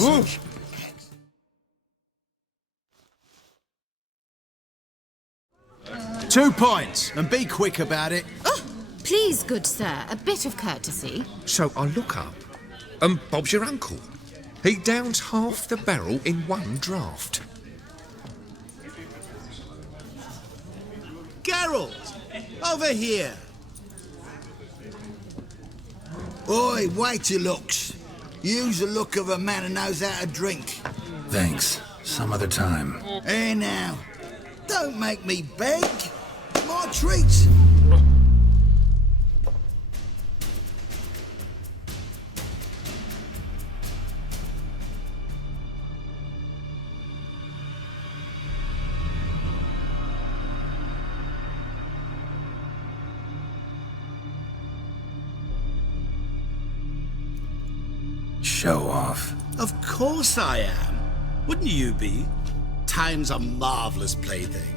Ooh. 2 points, and be quick about it. Oh, please, good sir, a bit of courtesy. So I look up, and Bob's your uncle. He downs half the barrel in one draught. Geralt! Over here! Oi, wait your looks. Use the look of a man who knows how to drink. Thanks. Some other time. Hey now, don't make me beg. My treat. Show off. Of course I am. Wouldn't you be? Time's a marvelous plaything.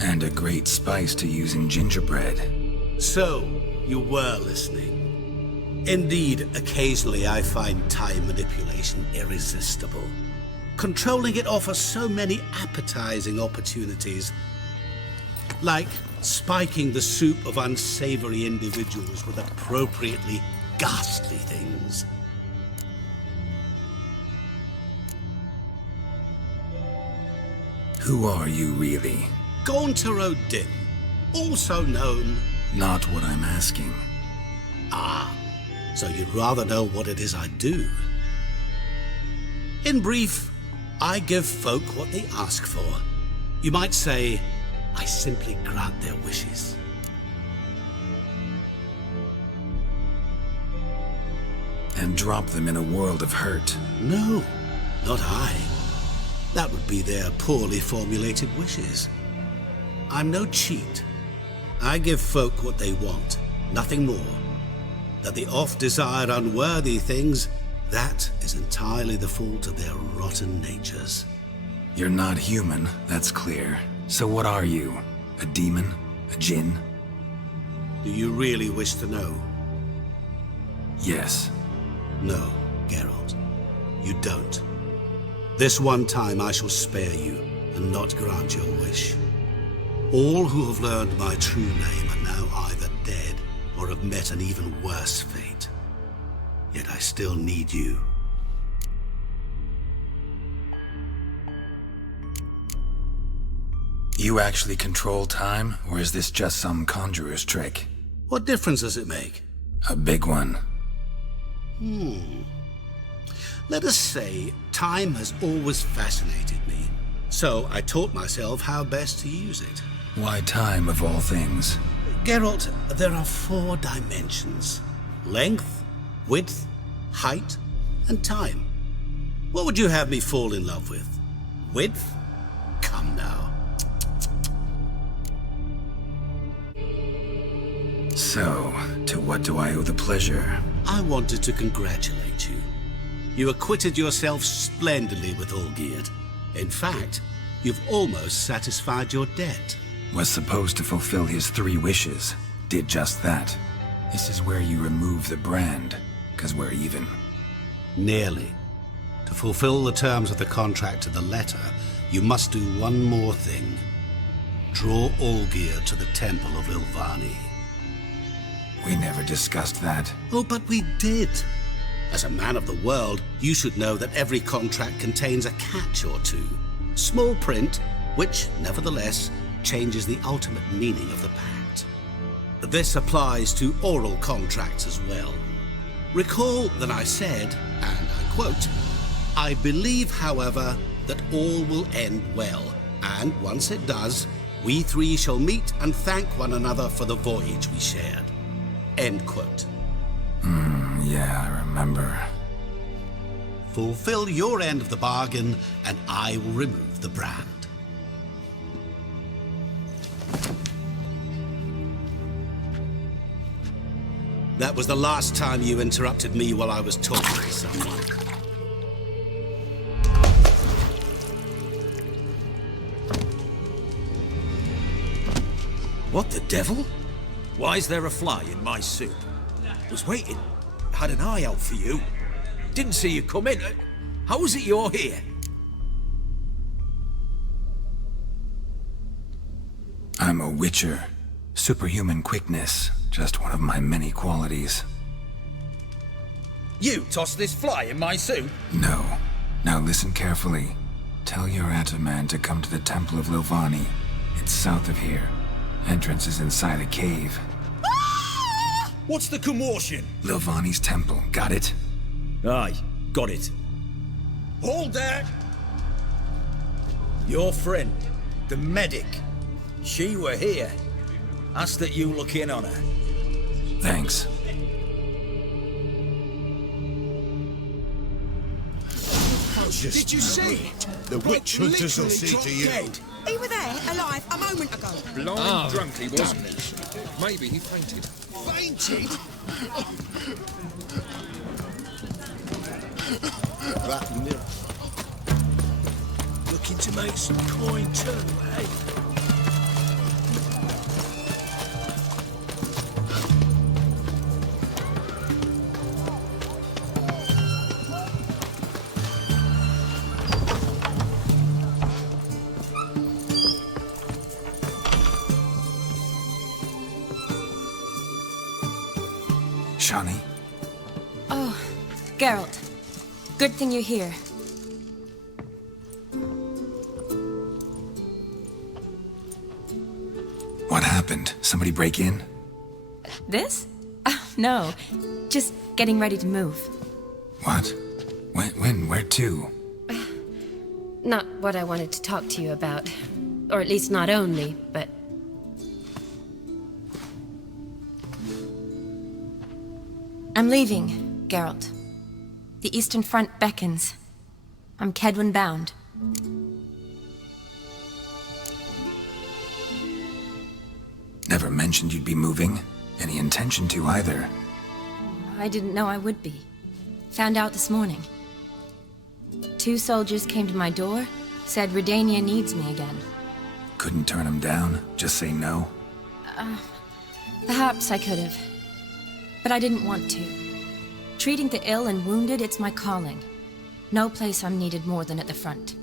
And a great spice to use in gingerbread. So, you were listening. Indeed, occasionally I find time manipulation irresistible. Controlling it offers so many appetizing opportunities. Like spiking the soup of unsavory individuals with appropriately ghastly things. Who are you, really? Gaunter O'Dimm, also known... Not what I'm asking. Ah, so you'd rather know what it is I do. In brief, I give folk what they ask for. You might say, I simply grant their wishes. And drop them in a world of hurt. No, not I. That would be their poorly formulated wishes. I'm no cheat. I give folk what they want, nothing more. That they oft desire unworthy things, that is entirely the fault of their rotten natures. You're not human, that's clear. So what are you? A demon? A djinn? Do you really wish to know? Yes. No, Geralt. You don't. This one time I shall spare you and not grant your wish. All who have learned my true name are now either dead or have met an even worse fate. Yet I still need you. You actually control time, or is this just some conjurer's trick? What difference does it make? A big one. Let us say time has always fascinated me, so I taught myself how best to use it. Why time, of all things? Geralt, there are 4 dimensions. Length, width, height, and time. What would you have me fall in love with? Width? Come now. So, to what do I owe the pleasure? I wanted to congratulate you. You acquitted yourself splendidly with Olgierd. In fact, you've almost satisfied your debt. Was supposed to fulfill his 3 wishes. Did just that. This is where you remove the brand, 'cause we're even. Nearly. To fulfill the terms of the contract to the letter, you must do one more thing. Draw Olgierd to the Temple of Ilvani. We never discussed that. Oh, but we did. As a man of the world, you should know that every contract contains a catch or two. Small print, which, nevertheless, changes the ultimate meaning of the pact. This applies to oral contracts as well. Recall that I said, and I quote, "I believe, however, that all will end well, and once it does, we 3 shall meet and thank one another for the voyage we shared." End quote. Yeah, I remember. Fulfill your end of the bargain, and I will remove the brand. That was the last time you interrupted me while I was talking to someone. What the devil? Why is there a fly in my soup? Was waiting. Had an eye out for you. Didn't see you come in. How is it you're here? I'm a witcher. Superhuman quickness, just one of my many qualities. You tossed this fly in my suit? No. Now listen carefully. Tell your Ataman to come to the Temple of Lilvani. It's south of here. Entrance is inside a cave. What's the commotion? Lilvani's temple, got it? Aye, got it. Hold there! Your friend, the medic, she were here. Ask that you look in on her. Thanks. Did you see? The witch hunters will see to you. He were there, alive, a moment ago. Blind drunk he wasn't. Maybe he fainted. Fainted? That nip. Looking to make some coin too, eh? Shani? Oh, Geralt. Good thing you're here. What happened? Somebody break in? This? No. Just getting ready to move. What? When? Where to? Not what I wanted to talk to you about. Or at least not only, but... I'm leaving, Geralt. The Eastern Front beckons. I'm Kedwin bound. Never mentioned you'd be moving. Any intention to either. I didn't know I would be. Found out this morning. 2 soldiers came to my door, said Redania needs me again. Couldn't turn him down? Just say no? Perhaps I could have. But I didn't want to. Treating the ill and wounded, it's my calling. No place I'm needed more than at the front.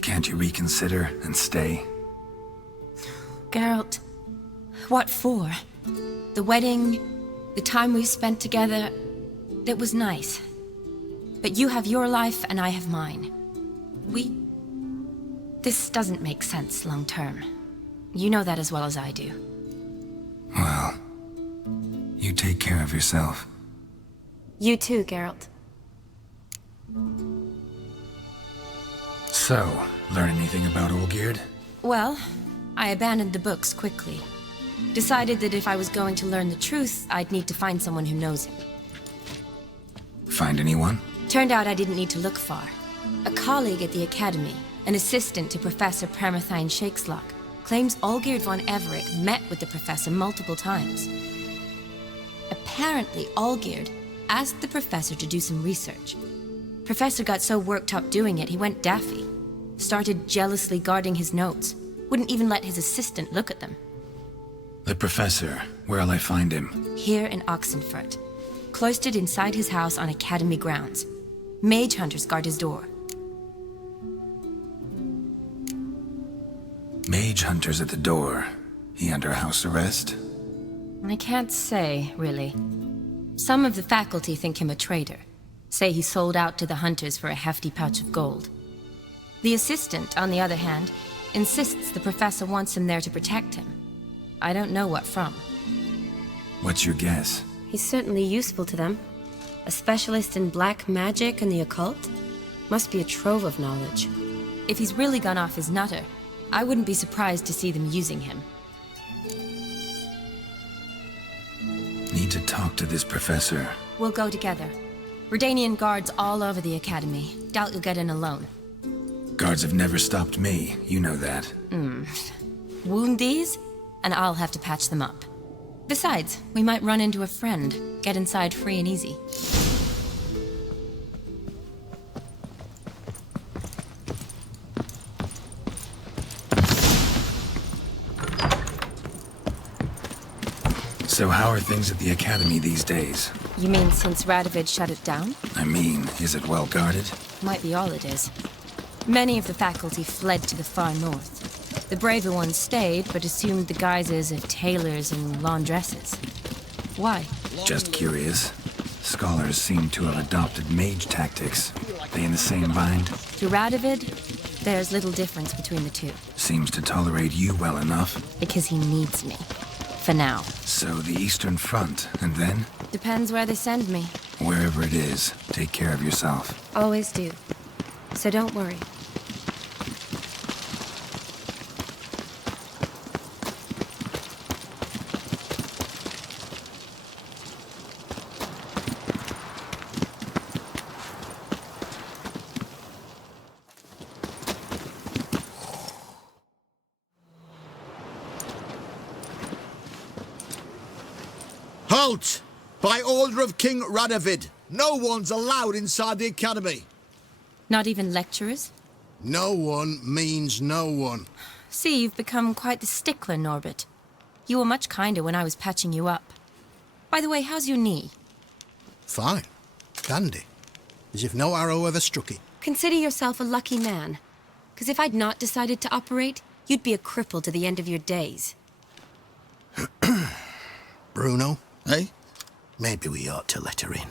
Can't you reconsider and stay? Geralt, what for? The wedding, the time we've spent together, it was nice. But you have your life and I have mine. This doesn't make sense long term. You know that as well as I do. Well, you take care of yourself. You too, Geralt. So, learn anything about Olgierd? Well, I abandoned the books quickly. Decided that if I was going to learn the truth, I'd need to find someone who knows him. Find anyone? Turned out I didn't need to look far. A colleague at the Academy, an assistant to Professor Shakeslock, claims Olgierd von Everett met with the professor multiple times. Apparently, Olgierd asked the professor to do some research. Professor got so worked up doing it, he went daffy. Started jealously guarding his notes. Wouldn't even let his assistant look at them. The professor. Where'll I find him? Here in Oxenfurt. Cloistered inside his house on Academy grounds. Mage hunters guard his door. Mage hunters at the door. He under house arrest? I can't say, really. Some of the faculty think him a traitor. Say he sold out to the hunters for a hefty pouch of gold. The assistant, on the other hand, insists the professor wants him there to protect him. I don't know what from. What's your guess? He's certainly useful to them. A specialist in black magic and the occult? Must be a trove of knowledge. If he's really gone off his nutter, I wouldn't be surprised to see them using him. Need to talk to this professor. We'll go together. Redanian guards all over the Academy. Doubt you'll get in alone. Guards have never stopped me, you know that. Wound these, and I'll have to patch them up. Besides, we might run into a friend. Get inside free and easy. So how are things at the Academy these days? You mean since Radovid shut it down? I mean, is it well guarded? Might be all it is. Many of the faculty fled to the far north. The braver ones stayed, but assumed the guises of tailors and laundresses. Why? Just curious. Scholars seem to have adopted mage tactics. They in the same bind? To Radovid, there's little difference between the two. Seems to tolerate you well enough. Because he needs me. For now. So the Eastern Front, and then? Depends where they send me. Wherever it is, take care of yourself. Always do. So don't worry. Halt! By order of King Radovid, no one's allowed inside the Academy. Not even lecturers? No one means no one. See, you've become quite the stickler, Norbert. You were much kinder when I was patching you up. By the way, how's your knee? Fine. Dandy. As if no arrow ever struck it. Consider yourself a lucky man. Because if I'd not decided to operate, you'd be a cripple to the end of your days. Bruno, eh? Maybe we ought to let her in.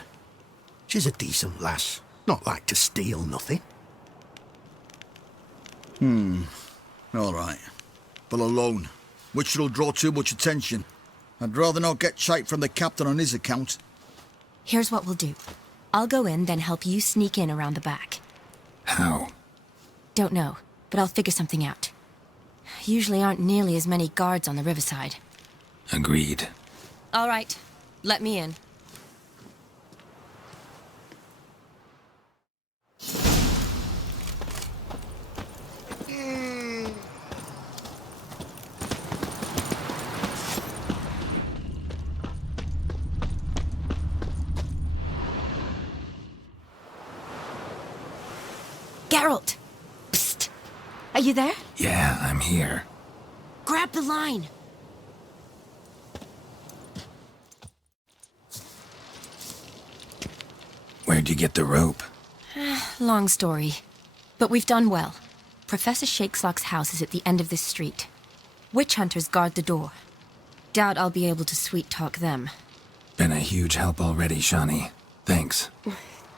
She's a decent lass. Not like to steal nothing. All right. But alone, which will draw too much attention. I'd rather not get shite from the captain on his account. Here's what we'll do. I'll go in, then help you sneak in around the back. How? Don't know, but I'll figure something out. Usually aren't nearly as many guards on the riverside. Agreed. All right, let me in. Geralt! Psst! Are you there? Yeah, I'm here. Grab the line! Where'd you get the rope? Long story. But we've done well. Professor Shakeslock's house is at the end of this street. Witch hunters guard the door. Doubt I'll be able to sweet-talk them. Been a huge help already, Shani. Thanks.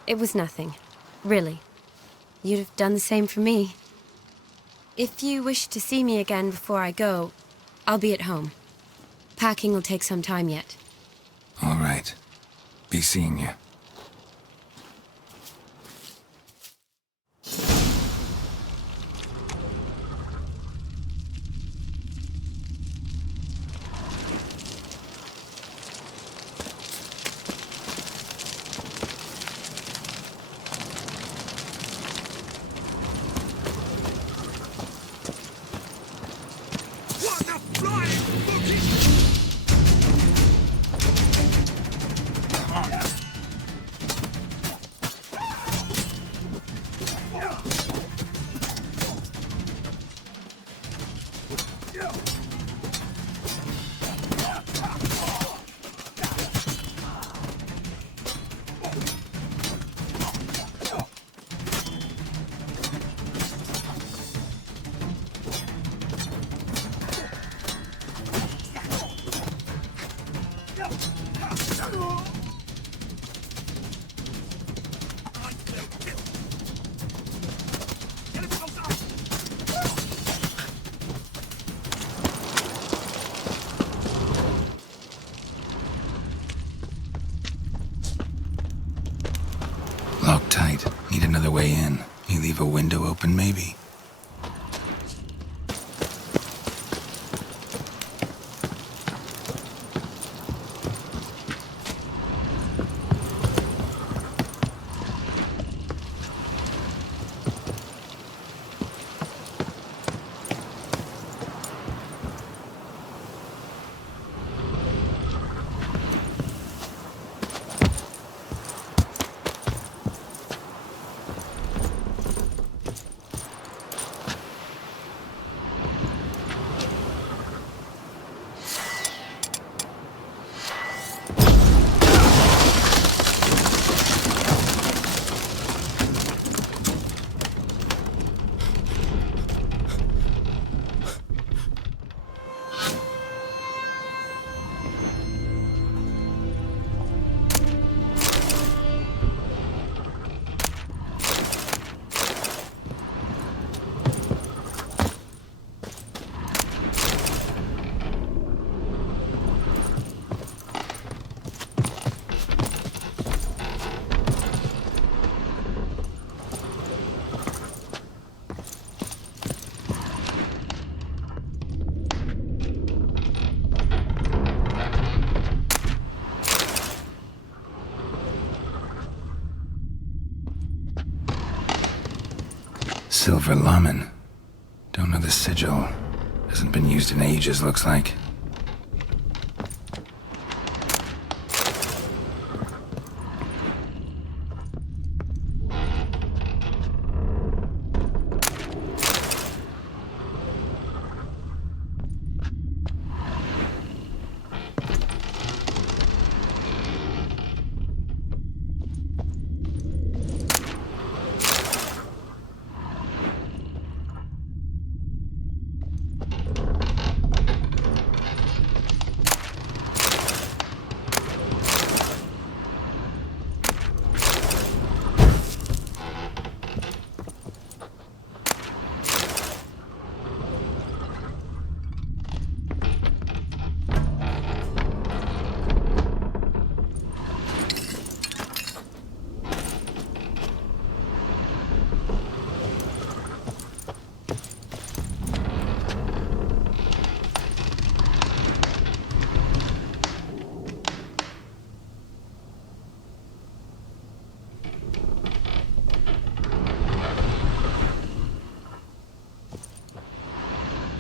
It was nothing. Really. You'd have done the same for me. If you wish to see me again before I go, I'll be at home. Packing will take some time yet. All right. Be seeing you. What the flying bookie? Locked tight. Need another way in. You leave a window open, maybe? silver lamen. Don't know the sigil. Hasn't been used in ages, looks like.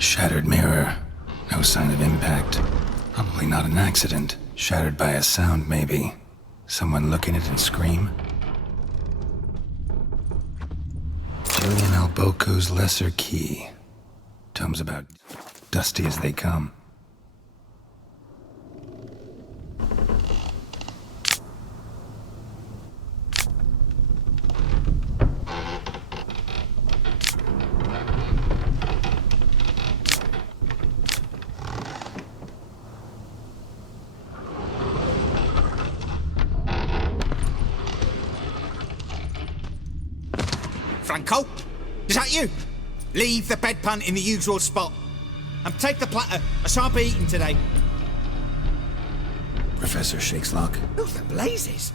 Shattered mirror. No sign of impact. Probably not an accident. Shattered by a sound, maybe. Someone look in it and scream? Julian Alboco's Lesser Key. Tomes about dusty as they come. Franco? Is that you? Leave the bedpan in the usual spot. And take the platter. I shan't be eating today. Professor Shakeslock. Who the blazes?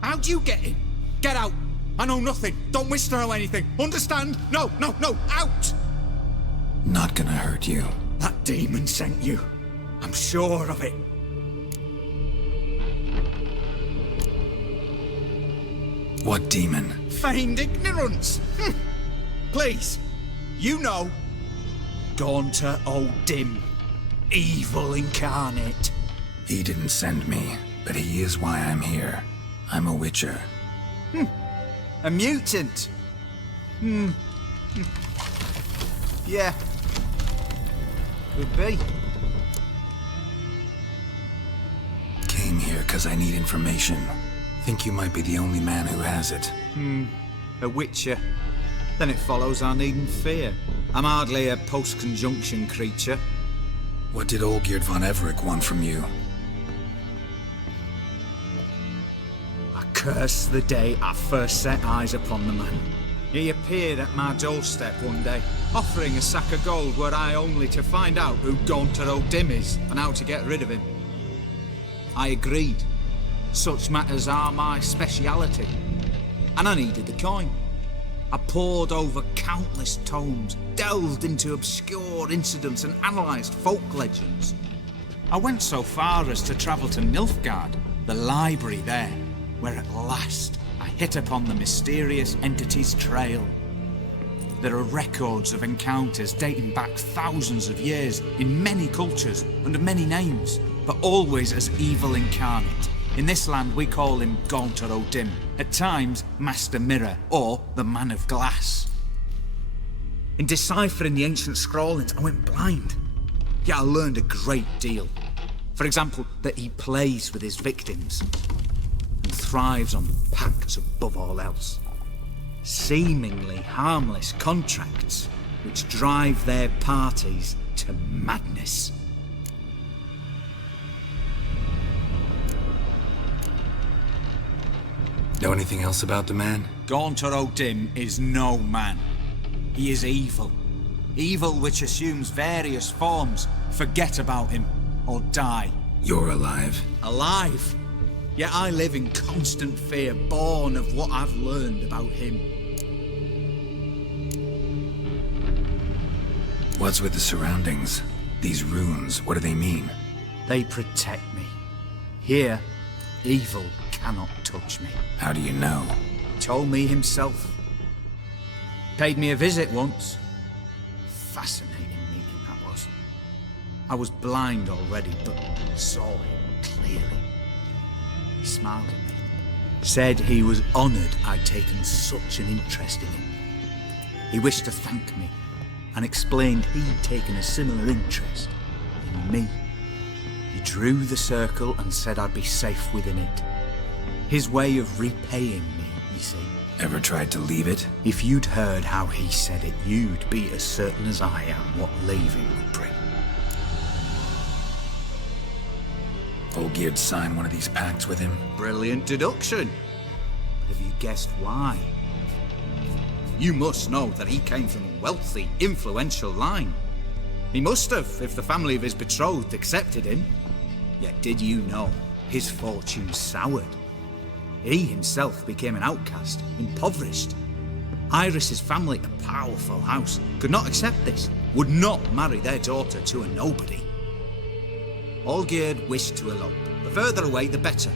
How'd you get in? Get out. I know nothing. Don't wish to know anything. Understand? No, no, no. Out! Not gonna hurt you. That demon sent you. I'm sure of it. What demon? Feigned ignorance. Please, you know. Gaunter O'Dimm. Evil incarnate. He didn't send me, but he is why I'm here. I'm a witcher. A mutant. Yeah. Could be. Came here because I need information. Think you might be the only man who has it. A witcher. Then it follows I needn't fear. I'm hardly a post-conjunction creature. What did Olgierd von Everec want from you? I curse the day I first set eyes upon the man. He appeared at my doorstep one day, offering a sack of gold were I only to find out who Gaunter O'Dimm is and how to get rid of him. I agreed. Such matters are my speciality. And I needed the coin. I pored over countless tomes, delved into obscure incidents and analysed folk legends. I went so far as to travel to Nilfgaard, the library there, where at last I hit upon the mysterious entity's trail. There are records of encounters dating back thousands of years in many cultures under many names, but always as evil incarnate. In this land we call him Gaunter O'Dimm, at times Master Mirror or the Man of Glass. In deciphering the ancient scrawlings I went blind, yet I learned a great deal. For example, that he plays with his victims and thrives on pacts above all else. Seemingly harmless contracts which drive their parties to madness. Know anything else about the man? Gaunter O'Dimm is no man. He is evil. Evil which assumes various forms. Forget about him, or die. You're alive. Alive? Yet I live in constant fear, born of what I've learned about him. What's with the surroundings? These runes, what do they mean? They protect me. Here, evil cannot touch me. How do you know? He told me himself. Paid me a visit once. Fascinating meeting that was. I was blind already, but saw him clearly. He smiled at me. Said he was honoured I'd taken such an interest in him. He wished to thank me and explained he'd taken a similar interest in me. He drew the circle and said I'd be safe within it. His way of repaying me, you see. Ever tried to leave it? If you'd heard how he said it, you'd be as certain as I am what leaving would bring. Olgierd signed one of these pacts with him? Brilliant deduction. But have you guessed why? You must know that he came from a wealthy, influential line. He must have, if the family of his betrothed accepted him. Yet did you know his fortune soured? He himself became an outcast, impoverished. Iris's family, a powerful house, could not accept this, would not marry their daughter to a nobody. Olgierd wished to elope. The further away, the better.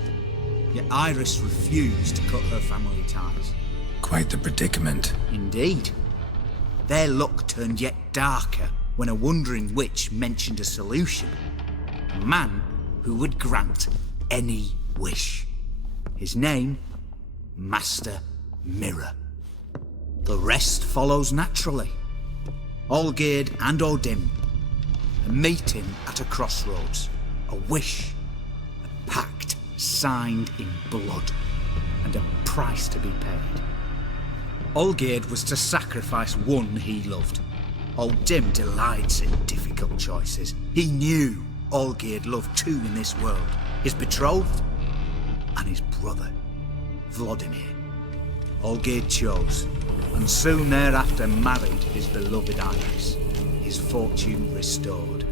Yet Iris refused to cut her family ties. Quite the predicament. Indeed. Their luck turned yet darker when a wandering witch mentioned a solution. A man who would grant any wish. His name, Master Mirror. The rest follows naturally. Olgierd and O'Dimm, a meeting at a crossroads, a wish, a pact signed in blood, and a price to be paid. Olgierd was to sacrifice one he loved. O'Dimm delights in difficult choices. He knew Olgierd loved two in this world, his betrothed and his brother, Vladimir. Olgierd chose, and soon thereafter married his beloved Iris, his fortune restored.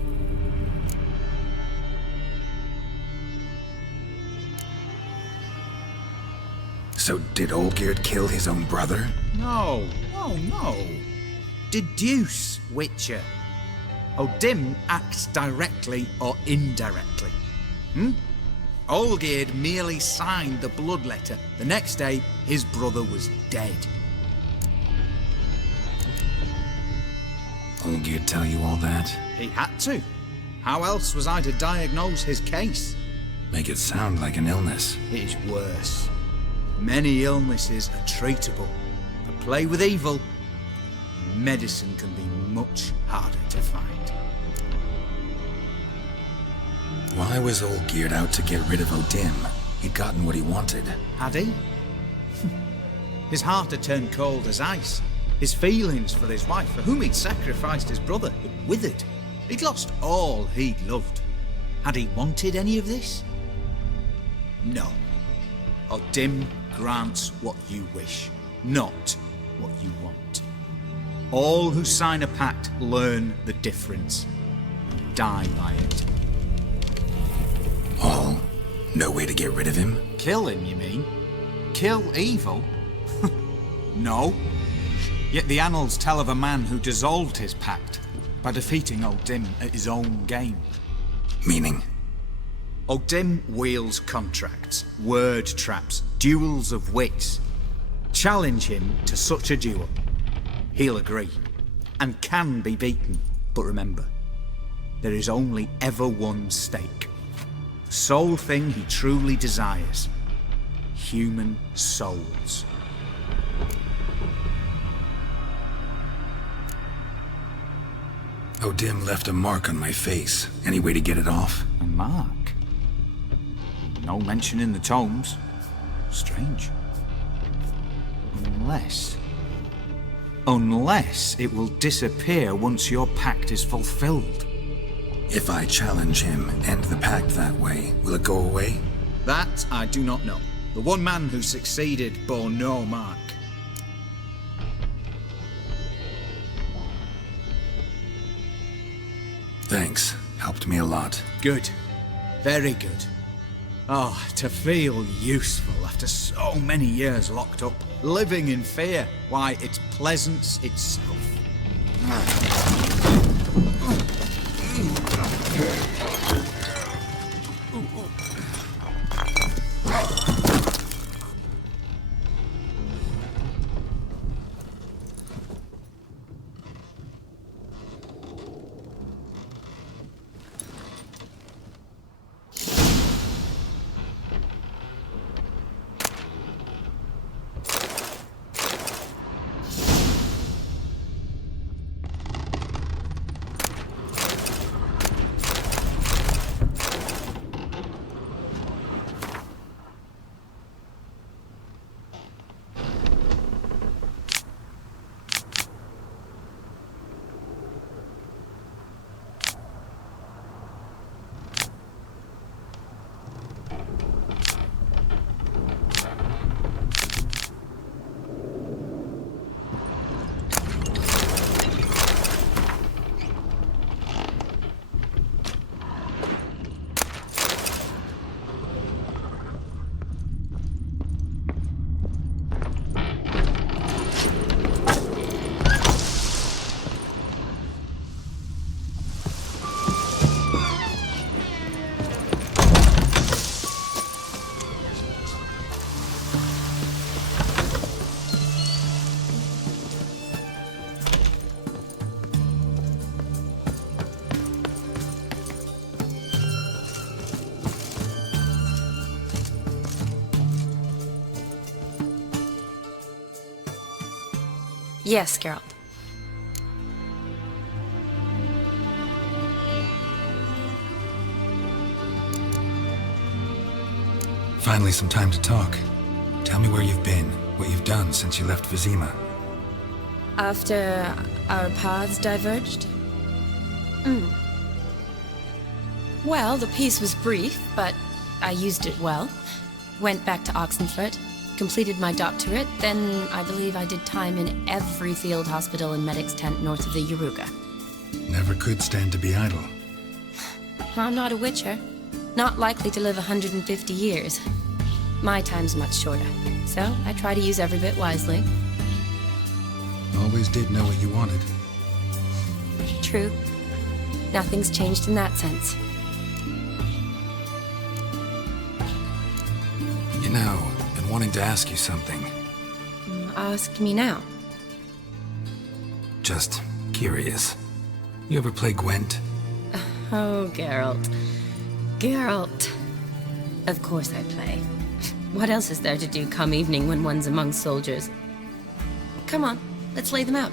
So did Olgierd kill his own brother? No. Deduce, Witcher. O'Dimm acts directly or indirectly. Olgierd merely signed the blood letter. The next day, his brother was dead. Olgierd tell you all that? He had to. How else was I to diagnose his case? Make it sound like an illness. It is worse. Many illnesses are treatable, but play with evil, medicine can be much harder to find. Why was Olgierd out to get rid of O'Dimm? He'd gotten what he wanted. Had he? His heart had turned cold as ice. His feelings for his wife, for whom he'd sacrificed his brother, had withered. He'd lost all he'd loved. Had he wanted any of this? No. O'Dimm grants what you wish, not what you want. All who sign a pact learn the difference and die by it. All? No way to get rid of him? Kill him, you mean? Kill evil? No. Yet the annals tell of a man who dissolved his pact by defeating O'Dimm at his own game. Meaning? O'Dimm wields contracts, word traps, duels of wits. Challenge him to such a duel. He'll agree, and can be beaten. But remember, there is only ever one stake. The sole thing he truly desires. Human souls. O'Dimm left a mark on my face. Any way to get it off? A mark? No mention in the tomes. Strange. Unless it will disappear once your pact is fulfilled. If I challenge him, end the pact that way, will it go away? That I do not know. The one man who succeeded bore no mark. Thanks. Helped me a lot. Good. Very good. Oh, to feel useful after so many years locked up, living in fear. Why, it's pleasance itself. Yes, Geralt. Finally, some time to talk. Tell me where you've been, what you've done since you left Vizima. After our paths diverged? Well, the peace was brief, but I used it well. Went back to Oxenfurt, completed my doctorate, then I believe I did time in every field hospital and medic's tent north of the Yaruga. Never could stand to be idle. I'm not a witcher. Not likely to live 150 years. My time's much shorter, so I try to use every bit wisely. Always did know what you wanted. True. Nothing's changed in that sense. You know, been wanting to ask you something. Ask me now. Just curious. You ever play Gwent? Oh, Geralt. Geralt. Of course I play. What else is there to do come evening when one's among soldiers? Come on, let's lay them out.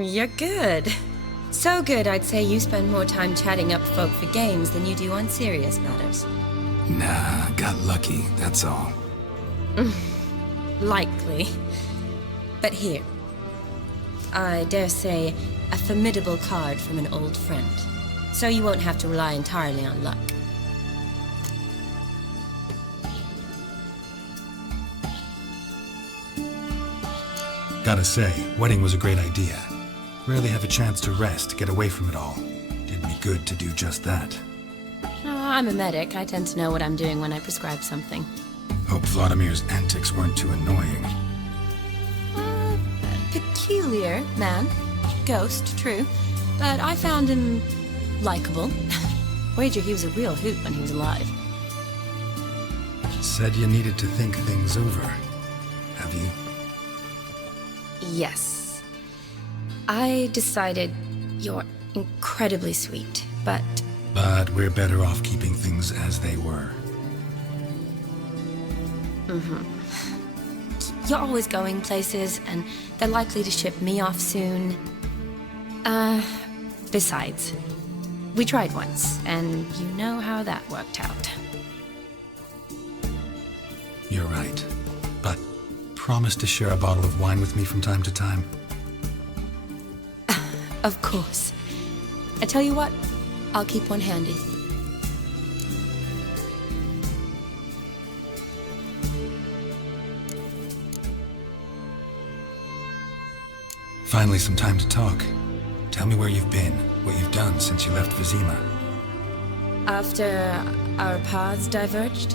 You're good. So good, I'd say you spend more time chatting up folk for games than you do on serious matters. Nah, got lucky, that's all. Likely. But here. I dare say, a formidable card from an old friend. So you won't have to rely entirely on luck. Gotta say, wedding was a great idea. Rarely have a chance to rest, get away from it all. Did me good to do just that. I'm a medic. I tend to know what I'm doing when I prescribe something. Hope Vladimir's antics weren't too annoying. Peculiar man. Ghost, true. But I found him likable. Wager he was a real hoot when he was alive. Said you needed to think things over. Have you? Yes. I decided you're incredibly sweet, but... But we're better off keeping things as they were. You're always going places, and they're likely to ship me off soon. Besides, we tried once, and you know how that worked out. You're right. But promise to share a bottle of wine with me from time to time? Of course. I tell you what, I'll keep one handy. Finally, some time to talk. Tell me where you've been, what you've done since you left Vizima. After our paths diverged?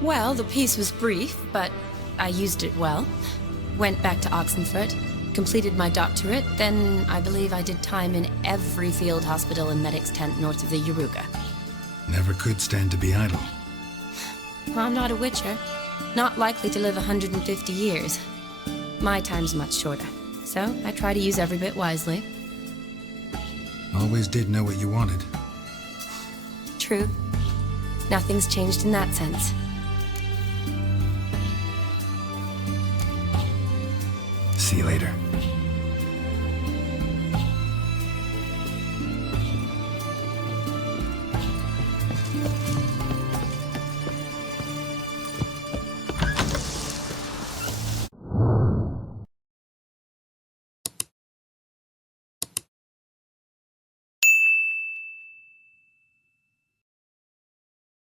Well, the peace was brief, but I used it well. Went back to Oxenfurt, completed my doctorate, then I believe I did time in every field hospital and medic's tent north of the Yaruga. Never could stand to be idle. I'm not a witcher. Not likely to live 150 years. My time's much shorter, so I try to use every bit wisely. Always did know what you wanted. True. Nothing's changed in that sense. See you later.